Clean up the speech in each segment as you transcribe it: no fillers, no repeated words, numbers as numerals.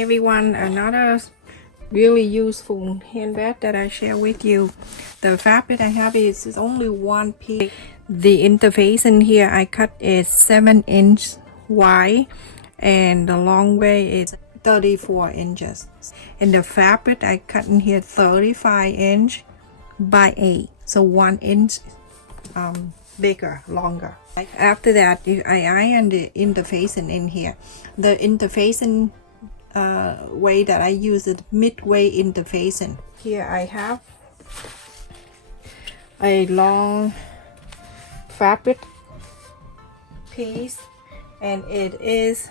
everyone, another really useful handbag that I share with you. The fabric I have is only one piece. The interface in here I cut is 7-inch wide and the long way is 34 inches. And the fabric I cut in here 35-inch by 8, so 1 inch bigger, longer. After that, I iron the interfacing in here. The interfacing way that I use is midway interfacing. Here I have a long fabric piece and it is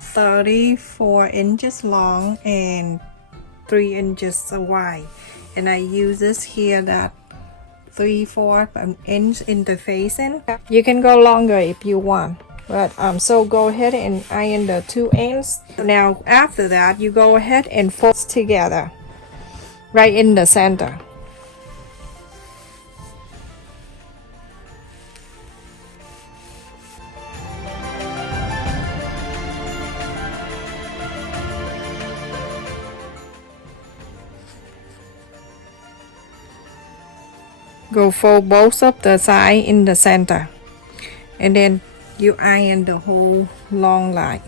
34 inches long and 3 inches wide, and I use this here that 3/4 inch interfacing. You can go longer if you want, but so go ahead and iron the 2 ends. Now after that, you go ahead and fold together right in the center. Go fold both of the side in the center, and then you iron the whole long line.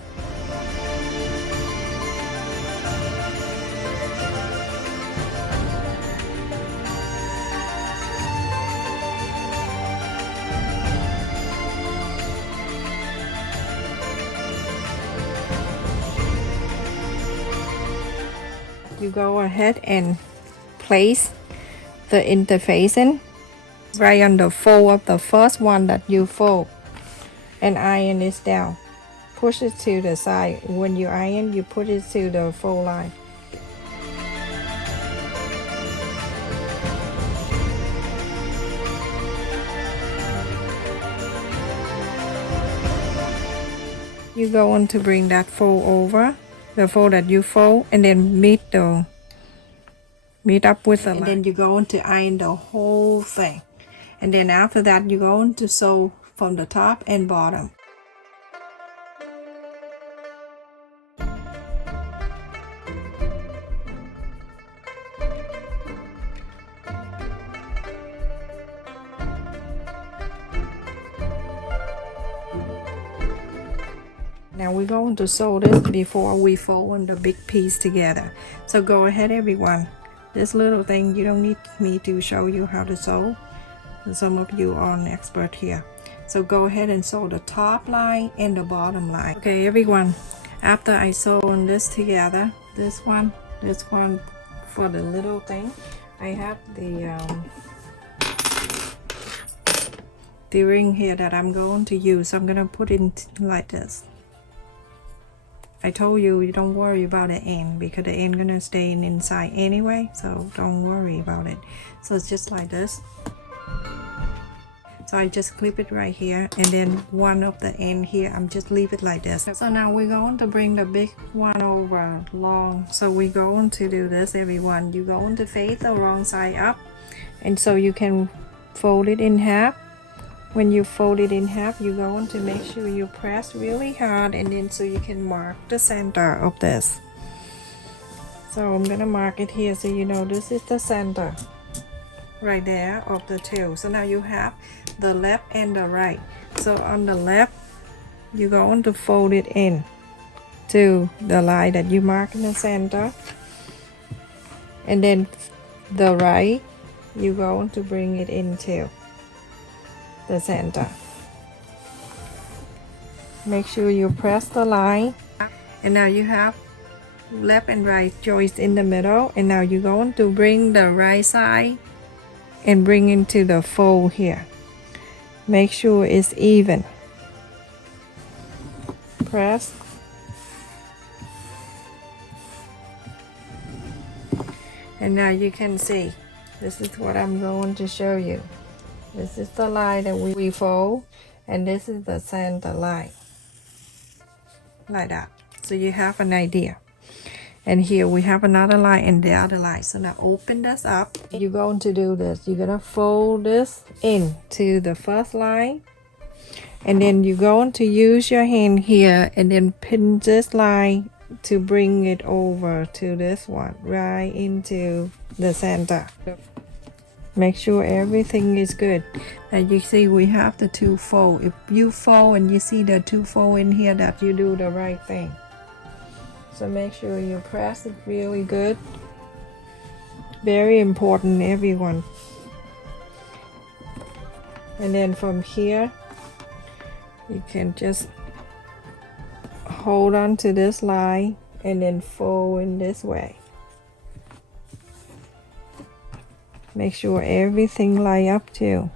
You go ahead and place the interfacing right on the fold of the first one that you fold and iron this down. Push it to the side. When you iron, you put it to the fold line. You go on to bring that fold over, the fold that you fold, and then meet up with the line. And then you go on to iron the whole thing. And then after that, you go on to sew from the top and bottom. Now we're going to sew this before we fold the big piece together. So go ahead, everyone. This little thing, you don't need me to show you how to sew. Some of you are an expert here. So go ahead and sew the top line and the bottom line. Okay, everyone. After I sew this together, this one for the little thing, I have the ring here that I'm going to use. I'm gonna put it like this. I told you don't worry about the end because the end gonna stay inside anyway, so don't worry about it. So it's just like this. So I just clip it right here, and then one of the end here I'm just leave it like this. So now we're going to bring the big one over long. So we're going to do this, everyone. You're going to face the wrong side up, and so you can fold it in half. When you fold it in half, you're going to make sure you press really hard, and then so you can mark the center of this. So I'm gonna mark it here so you know this is the center right there of the two. So now you have the left and the right. So on the left, you're going to fold it in to the line that you mark in the center, and then the right, you're going to bring it into the center. Make sure you press the line, and now you have left and right joints in the middle, and now you're going to bring the right side and bring into the fold here. Make sure it's even. Press. And now you can see, this is what I'm going to show you. This is the line that we fold, and this is the center line. Like that. So you have an idea. And here we have another line and the other line. So now open this up. You're going to do this. You're going to fold this into the first line. And then you're going to use your hand here and then pin this line to bring it over to this one, right into the center. Make sure everything is good. And you see we have the two fold. If you fold and you see the two fold in here, that you do the right thing. So make sure you press it really good. Very important, everyone. And then from here, you can just hold on to this line and then fold in this way. Make sure everything line up too.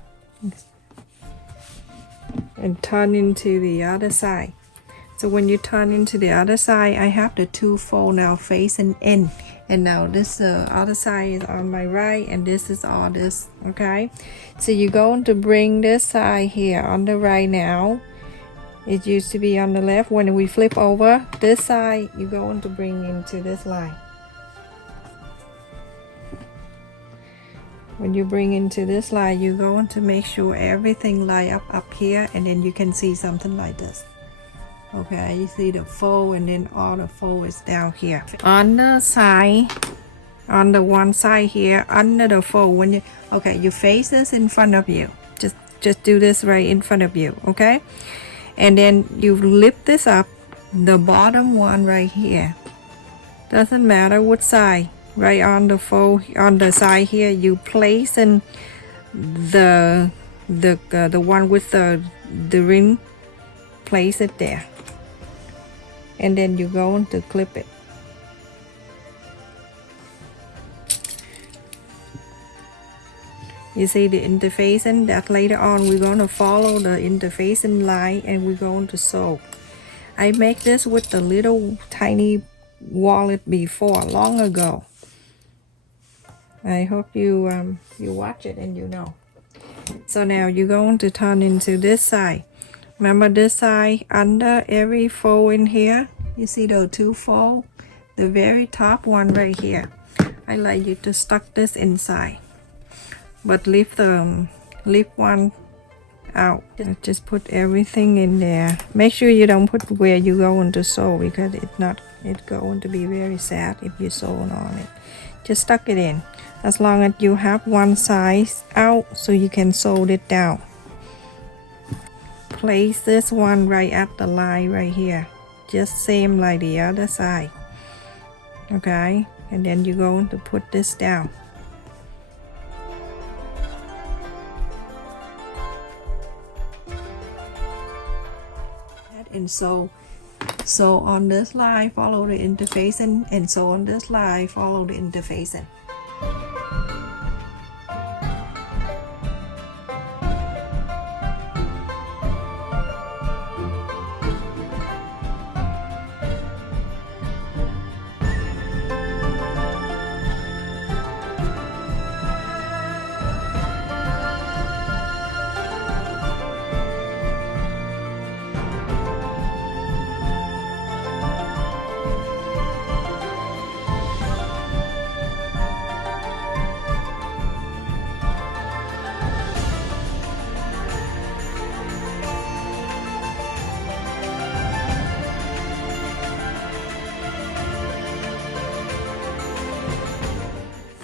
And turn into the other side. So when you turn into the other side, I have the two fold now facing in. And now this other side is on my right, and this is all this, okay? So you're going to bring this side here on the right now. It used to be on the left. When we flip over this side, you're going to bring into this line. When you bring into this line, you're going to make sure everything line up here, and then you can see something like this. Okay, you see the fold, and then all the fold is down here. On the side, on the one side here, under the fold, when you, okay, your face is in front of you. Just do this right in front of you, okay? And then you lift this up, the bottom one right here. Doesn't matter what side. Right on the fold, on the side here, you place in the one with the ring. Place it there, and then you're going to clip it. You see the interfacing that later on we're going to follow the interfacing line, and we're going to sew. I make this with the little tiny wallet before, long ago. I hope you you watch it and you know. So now you're going to turn into this side. Remember this side, under every fold in here, you see those two fold? The very top one right here. I like you to stuck this inside, but leave one out. Just put everything in there. Make sure you don't put where you going to sew, because it's going to be very sad if you sew on it. Just stuck it in, as long as you have one side out so you can sew it down. Place this one right at the line right here, just same like the other side, okay? And then you're going to put this down. And so on this line, follow the interfacing, and so on this line, follow the interfacing.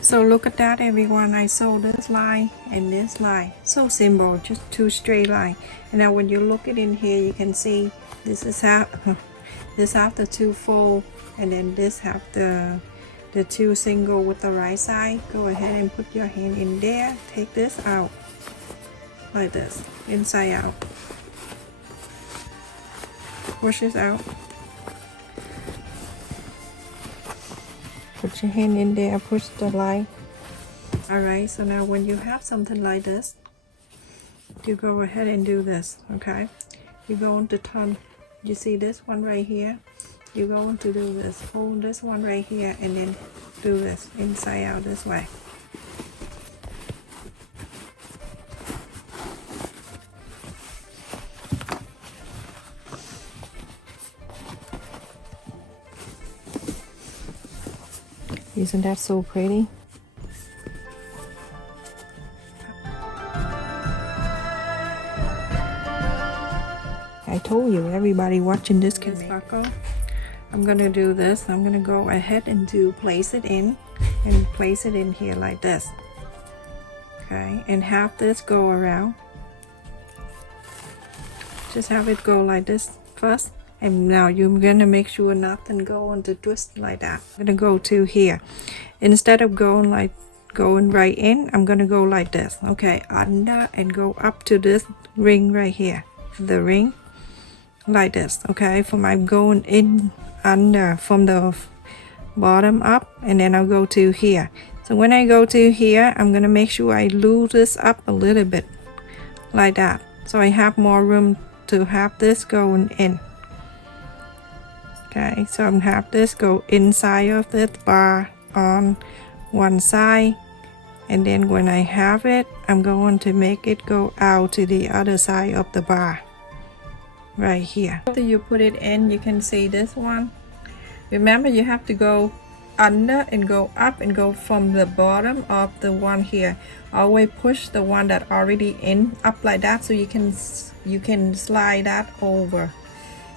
So look at that, everyone. I sewed this line and this line. So simple, just two straight line. And now when you look it in here, you can see this is how this have the two fold, and then this have the two single with the right side. Go ahead and put your hand in there. Take this out like this, inside out. Push this out. Put your hand in there, push the line. Alright, so now when you have something like this, you go ahead and do this, okay? You're going to turn, you see this one right here? You're going to do this, hold this one right here, and then do this, inside out this way. Isn't that so pretty? I told you, everybody watching this can buckle. I'm gonna do this. I'm gonna go ahead and place it in and place it in here like this. Okay, and have this go around. Just have it go like this first, and now you're gonna make sure nothing go on the twist like that. I'm gonna go to here. Instead of going right in, I'm gonna go like this. Okay, under and go up to this ring right here, the ring like this. Okay, I'm going in under from the bottom up, and then I'll go to here. So when I go to here, I'm gonna make sure I loosen this up a little bit like that, so I have more room to have this going in. Okay, so I'm gonna have this go inside of this bar on one side, and then when I have it, I'm going to make it go out to the other side of the bar right here. After you put it in, you can see this one. Remember, you have to go under and go up and go from the bottom of the one here. Always push the one that already in up like that, so you can slide that over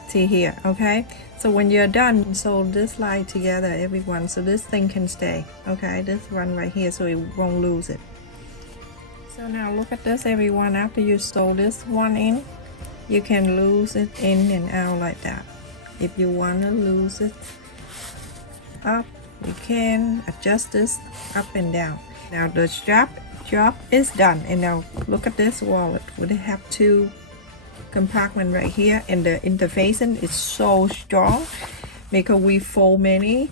to here. Okay, so when you're done, sew this line together, everyone, so this thing can stay. Okay, this one right here, so it won't lose it. So now look at this, everyone. After you sew this one in, you can lose it in and out like that. If you want to lose it up, you can adjust this up and down. Now the strap job is done, and now look at this wallet. Would it have two compartment right here, and the interfacing is so strong because we fold many,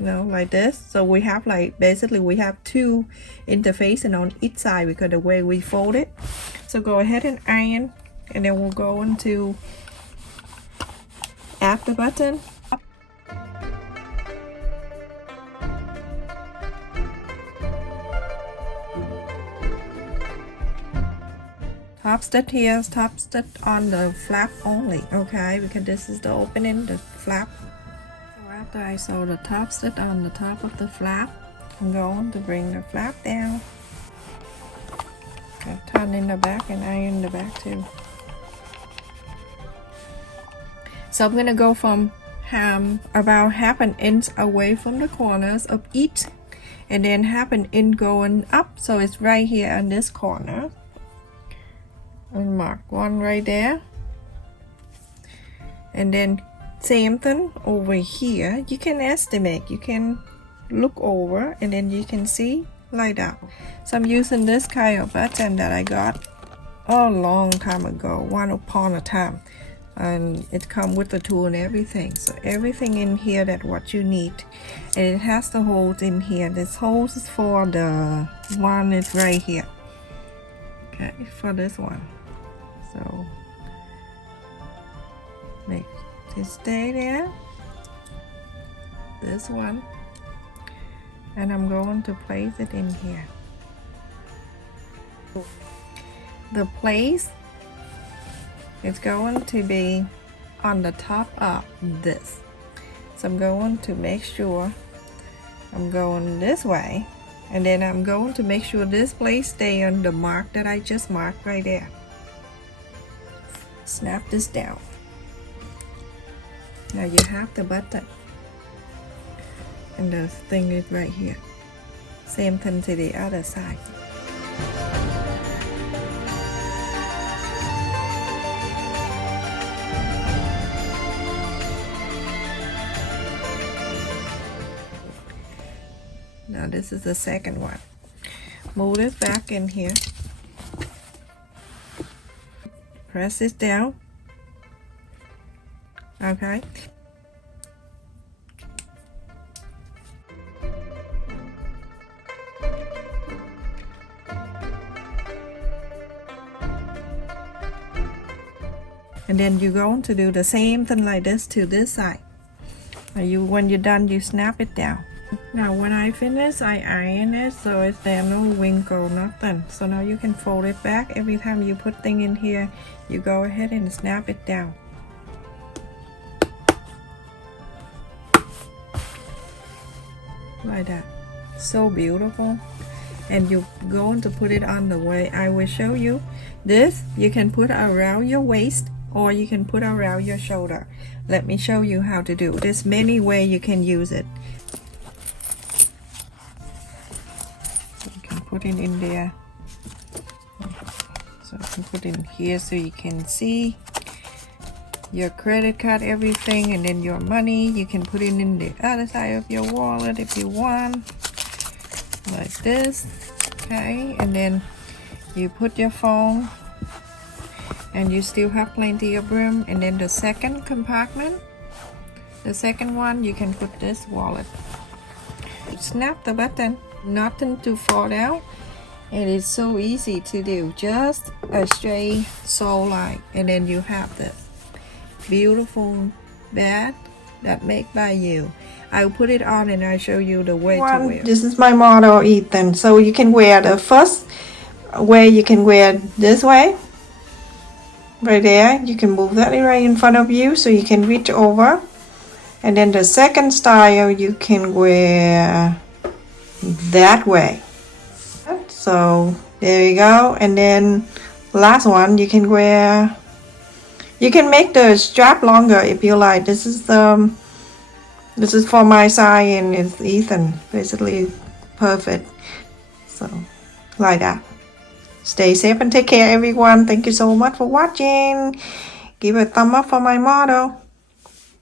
like this. So we have basically we have two interfacing on each side because the way we fold it. So go ahead and iron, and then we'll go into add the button. Top stitch here, top stitch on the flap only, okay, because this is the opening, the flap. So after I sew the top stitch on the top of the flap, I'm going to bring the flap down, and turn in the back and iron the back too. So I'm gonna go from about half an inch away from the corners of each, and then half an inch going up, so it's right here in this corner. And mark one right there, and then same thing over here. You can estimate, you can look over, and then you can see like that. So I'm using this kind of button that I got a long time ago, once upon a time, and it comes with the tool and everything. So everything in here that what you need, and it has the holes in here. This holes is for the one is right here, okay, for this one. So make it stay there, this one, and I'm going to place it in here. The place is going to be on the top of this, so I'm going to make sure I'm going this way, and then I'm going to make sure this place stay on the mark that I just marked right there. Snap this down. Now you have the button, and the thing is right here. Same thing to the other side. Now this is the second one. Move this back in here. Press this down. Okay. And then you're going to do the same thing like this to this side. When you're done, you snap it down. Now when I finish, I iron it so it's there no wrinkle, nothing. So now you can fold it back. Every time you put thing in here, you go ahead and snap it down. Like that. So beautiful. And you're going to put it on the way I will show you. This you can put around your waist, or you can put around your shoulder. Let me show you how to do it. There's many ways you can use it. You can put it in there. So you can put it in here so you can see your credit card, everything, and then your money. You can put it in the other side of your wallet if you want, like this. Okay, and then you put your phone, and you still have plenty of room. And then the second compartment, the second one, you can put this wallet. Snap the button, nothing to fall out. It is so easy to do, just a straight sole line, and then you have this beautiful bag that made by you. I'll put it on and I'll show you the way to wear. This is my model, Ethan. So you can wear the first way, you can wear this way, right there. You can move that right in front of you so you can reach over. And then the second style, you can wear that way. So there you go. And then last one, you can wear, you can make the strap longer if you like. This is for my size and it's Ethan, basically perfect. So like that. Stay safe and take care, everyone. Thank you so much for watching. Give a thumb up for my model.